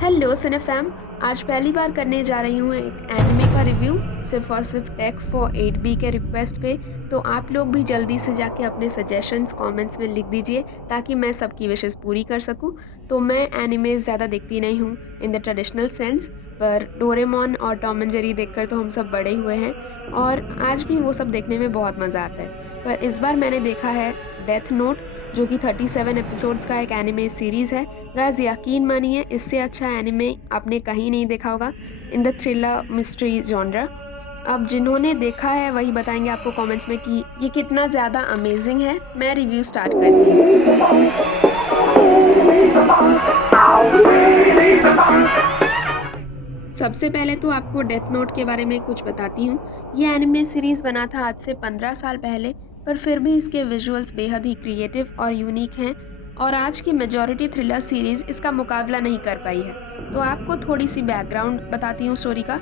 हेलो सिनेफैम। आज पहली बार करने जा रही हूँ एक एनिमे का रिव्यू सिर्फ और सिर्फ टेक फॉर 8B के रिक्वेस्ट पे। तो आप लोग भी जल्दी से जाके अपने सजेशंस कमेंट्स में लिख दीजिए ताकि मैं सबकी विशेस पूरी कर सकूँ। तो मैं एनिमे ज़्यादा देखती नहीं हूँ इन द ट्रेडिशनल सेंस, पर डोरेमोन और टॉम एंड जेरी देखकर तो हम सब बड़े हुए हैं और आज भी वो सब देखने में बहुत मज़ा आता है। पर इस बार मैंने देखा है डेथ नोट, जो कि 37 एपिसोड्स का एक एनिमे सीरीज़ है। गाइस यकीन मानिए इससे अच्छा एनिमे आपने कहीं नहीं देखा होगा in the thriller mystery genre. अब जिन्होंने देखा है वही बताएंगे आपको कमेंट्स में कि ये कितना ज़्यादा अमेजिंग है। मैं रिव्यू स्टार्ट करती हूँ। सबसे पहले तो आपको डेथ नोट के बारे में कुछ बताती हूँ। ये एनिमे सीरीज़ बना था आज से 15 साल पहले, पर फिर भी इसके विजुअल्स बेहद ही क्रिएटिव और यूनिक हैं और आज की मेजॉरिटी थ्रिलर सीरीज़ इसका मुकाबला नहीं कर पाई है। तो आपको थोड़ी सी बैकग्राउंड बताती हूँ स्टोरी का,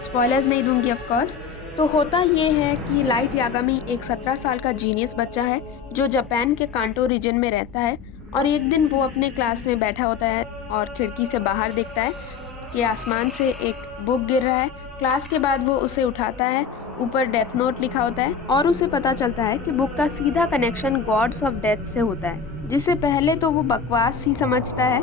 स्पॉयलर्स नहीं दूंगी ऑफ कोर्स। तो होता ये है कि लाइट यागामी एक 17 साल का जीनियस बच्चा है जो जापान के कांटो रीजन में रहता है और एक दिन वो अपने क्लास में बैठा होता है और खिड़की से बाहर देखता है कि आसमान से एक बुक गिर रहा है। क्लास के बाद वो उसे उठाता है, ऊपर डेथ नोट लिखा होता है और उसे पता चलता है कि बुक का सीधा कनेक्शन गॉड्स ऑफ डेथ से होता है, जिसे पहले तो वो बकवास ही समझता है,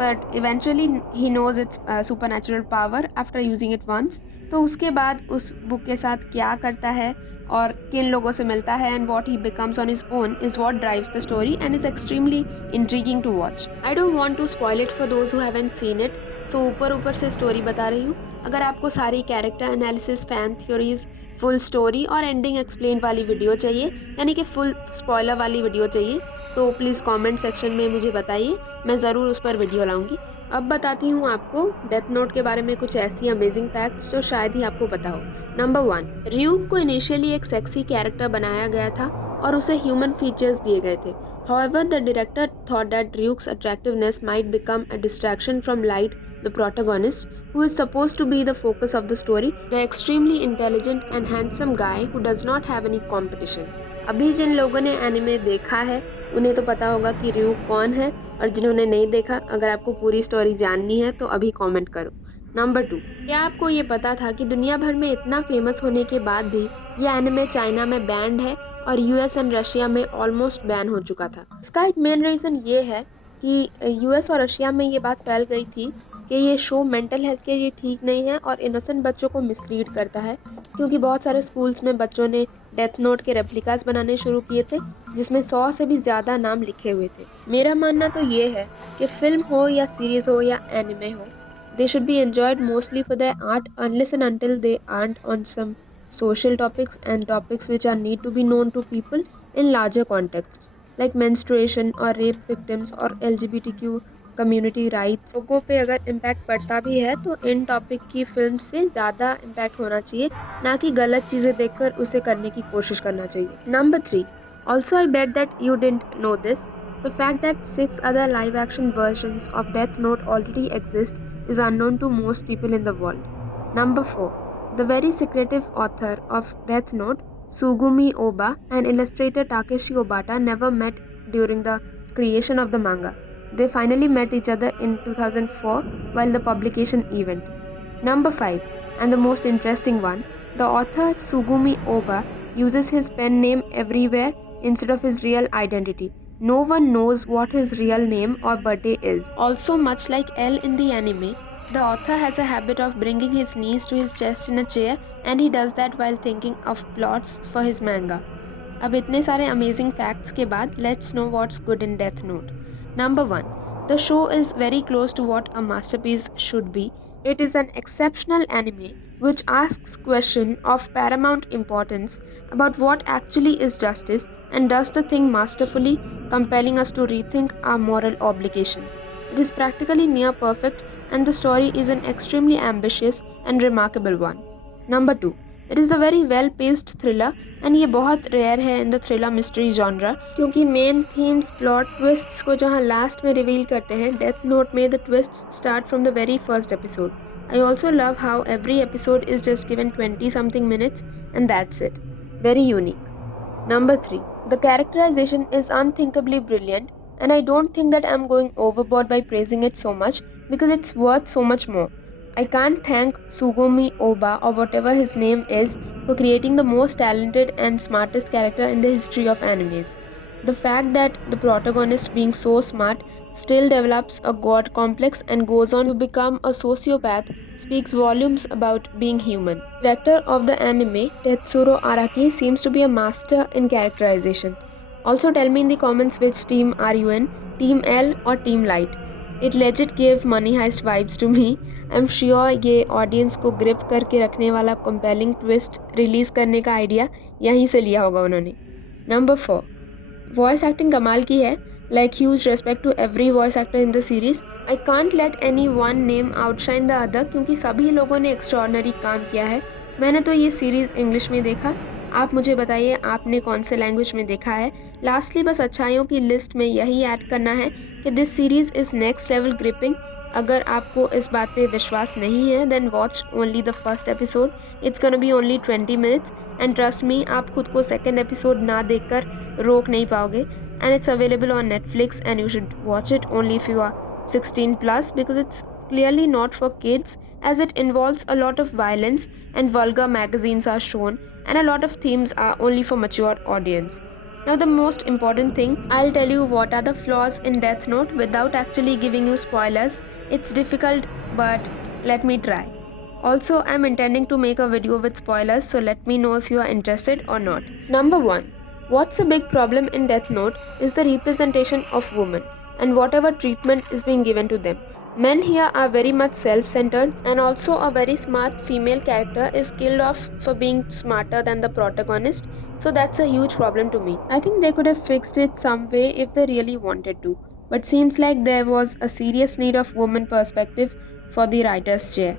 but eventually he knows it's supernatural power after using it once. तो उसके बाद उस बुक के साथ क्या करता है और किन लोगों से मिलता है and what he becomes on his own is what drives the story and is extremely intriguing to watch. I don't want to spoil it for those who haven't seen it, so ऊपर ऊपर से स्टोरी बता रही हूँ। अगर आपको सारी character analysis, fan theories, full story और एंडिंग एक्सप्लेन वाली वीडियो चाहिए, यानी कि फुल स्पॉइलर वाली वीडियो चाहिए, तो प्लीज़ कमेंट सेक्शन में मुझे बताइए, मैं ज़रूर उस पर वीडियो लाऊंगी। अब बताती हूँ आपको डेथ नोट के बारे में कुछ ऐसी अमेजिंग फैक्ट्स जो शायद ही आपको पता हो। नंबर 1, र्यूक को इनिशियली एक सेक्सी कैरेक्टर बनाया गया था और उसे ह्यूमन फीचर्स दिए गए थे। However, the director thought that Ryuk's attractiveness might become a distraction from Light, the protagonist, who is supposed to be the focus of the story, the extremely intelligent and handsome guy who does not have any competition. अभी जिन लोगों ने एनिमे देखा है उन्हें तो पता होगा कि र्यूक कौन है, और जिन्होंने नहीं देखा, अगर आपको पूरी स्टोरी जाननी है तो अभी कमेंट करो। नंबर 2, क्या आपको ये पता था कि दुनिया भर में इतना फेमस होने के बाद भी यह एनिमे चाइना में बैंड है और यूएस एंड रशिया में ऑलमोस्ट बैन हो चुका था? इसका एक मेन रीज़न ये है कि यूएस और रशिया में ये बात फैल गई थी कि ये शो मेंटल हेल्थ के लिए ठीक नहीं है और इनोसेंट बच्चों को मिसलीड करता है, क्योंकि बहुत सारे स्कूल्स में बच्चों ने डेथ नोट के रेप्लिकास बनाने शुरू किए थे जिसमें 100 से भी ज़्यादा नाम लिखे हुए थे। मेरा मानना तो ये है कि फिल्म हो या सीरीज़ हो या एनिमे हो, they should be enjoyed mostly for their art unless and until they aren't on some social topics and topics which are need to be known to people in larger context like menstruation or rape victims or LGBTQ community rights. लोगों पे अगर इम्पैक्ट पड़ता भी है तो इन टॉपिक की फिल्म से ज़्यादा इम्पैक्ट होना चाहिए, ना कि गलत चीज़ें देखकर उसे करने की कोशिश करना चाहिए। Number 3, also I bet that you didn't know this, the fact that 6 other live-action versions of Death Note already exist is unknown to most people in the world. Number 4, the very secretive author of Death Note, Sugumi Oba, and illustrator Takeshi Obata never met during the creation of the manga. They finally met each other in 2004 while the publication event. Number 5, and the most interesting one, the author Sugumi Oba uses his pen name everywhere instead of his real identity. No one knows what his real name or birthday is. Also, much like L in the anime, the author has a habit of bringing his knees to his chest in a chair, and he does that while thinking of plots for his manga. अब इतने सारे amazing facts के बाद let's know what's good in Death Note. Number 1, the show is very close to what a masterpiece should be. It is an exceptional anime which asks questions of paramount importance about what actually is justice and does the thing masterfully, compelling us to rethink our moral obligations. It is practically near perfect and the story is an extremely ambitious and remarkable one. Number 2, it is a very well paced thriller and ये बहुत रेयर है in the thriller mystery genre, क्योंकि main themes, plot twists को जहाँ लास्ट में रिवील करते हैं, death note में the twists start from the very first episode. I also love how every episode is just given 20 something minutes and that's it. Very unique. Number 3, the characterization is unthinkably brilliant and I don't think that I'm going overboard by praising it so much, because it's worth so much more. I can't thank Sugumi Oba or whatever his name is for creating the most talented and smartest character in the history of animes. The fact that the protagonist, being so smart, still develops a god complex and goes on to become a sociopath speaks volumes about being human. Director of the anime, Tetsuro Araki, seems to be a master in characterization. Also, tell me in the comments which team are you in, Team L or Team Light. It legit gave Money Heist vibes to me. I'm sure ये ऑडियंस को ग्रिप करके रखने वाला compelling twist release करने का आइडिया यहीं से लिया होगा उन्होंने. नंबर 4, वॉइस एक्टिंग कमाल की है. Like huge respect to every voice actor in the series. I can't let any one name outshine the other क्योंकि सभी लोगों ने एक्स्ट्रॉर्डनरी काम किया है. मैंने तो ये सीरीज़ इंग्लिश में देखा. आप मुझे बताइए आपने कौन से लैंग्वेज में देखा है. लास्टली बस अच्छाइयों की लिस्ट में यही ऐड करना है कि this series is next level gripping. अगर आपको इस बात पे विश्वास नहीं है then watch only the first episode. It's gonna be only 20 minutes and trust me, आप खुद को सेकेंड एपिसोड ना देखकर रोक नहीं पाओगे. And it's available on Netflix and you should watch it only if you are 16+ because it's clearly not for kids as it involves a lot of violence and vulgar magazines are shown and a lot of themes are only for mature audience. Now the most important thing, I'll tell you what are the flaws in Death Note without actually giving you spoilers. It's difficult but let me try. Also, I'm intending to make a video with spoilers, so let me know if you are interested or not. Number 1. What's a big problem in Death Note is the representation of women and whatever treatment is being given to them. Men here are very much self-centered and also a very smart female character is killed off for being smarter than the protagonist, so that's a huge problem to me. I think they could have fixed it some way if they really wanted to, but seems like there was a serious need of woman perspective for the writer's chair.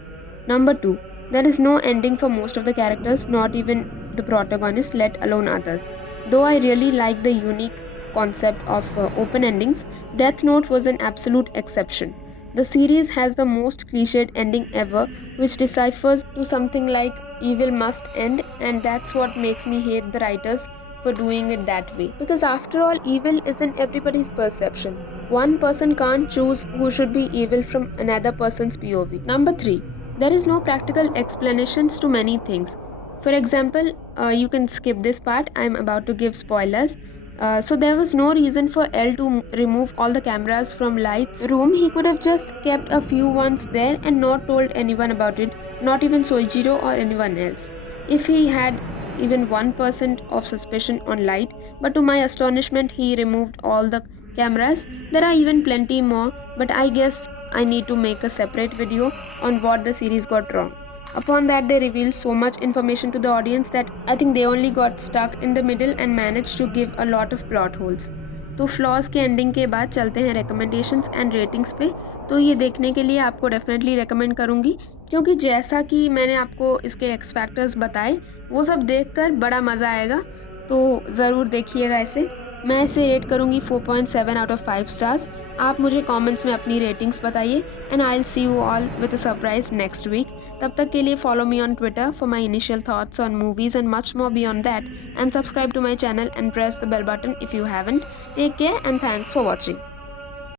Number 2. There is no ending for most of the characters, not even the protagonist, let alone others. Though I really like the unique concept of open endings, Death Note was an absolute exception. The series has the most cliched ending ever, which deciphers to something like evil must end, and that's what makes me hate the writers for doing it that way. Because after all, evil is in everybody's perception. One person can't choose who should be evil from another person's POV. Number 3. There is no practical explanations to many things. For example, you can skip this part, I'm about to give spoilers. So there was no reason for L to remove all the cameras from Light's room. He could have just kept a few ones there and not told anyone about it, not even Soichiro or anyone else. If he had even 1% of suspicion on Light, but to my astonishment he removed all the cameras. There are even plenty more, but I guess I need to make a separate video on what the series got wrong. Upon that, they revealed so much information to the audience that I think they only got stuck in the middle and managed to give a lot of plot holes. तो फ्लॉज के एंडिंग के बाद चलते हैं recommendations and ratings पे. तो ये देखने के लिए आपको डेफिनेटली रेकमेंड करूँगी क्योंकि जैसा कि मैंने आपको इसके एक्स फैक्टर्स बताए वो सब देखकर बड़ा मज़ा आएगा. तो ज़रूर देखिएगा इसे. मैं इसे रेट करूँगी 4.7 आउट ऑफ 5 स्टार्स. आप मुझे कमेंट्स में अपनी रेटिंग्स बताइए and I will see you all with a surprise next week. तब तक के लिए follow me on Twitter for my initial thoughts on movies and much more beyond that, and subscribe to my channel and press the bell button if you haven't. Take care and thanks for watching.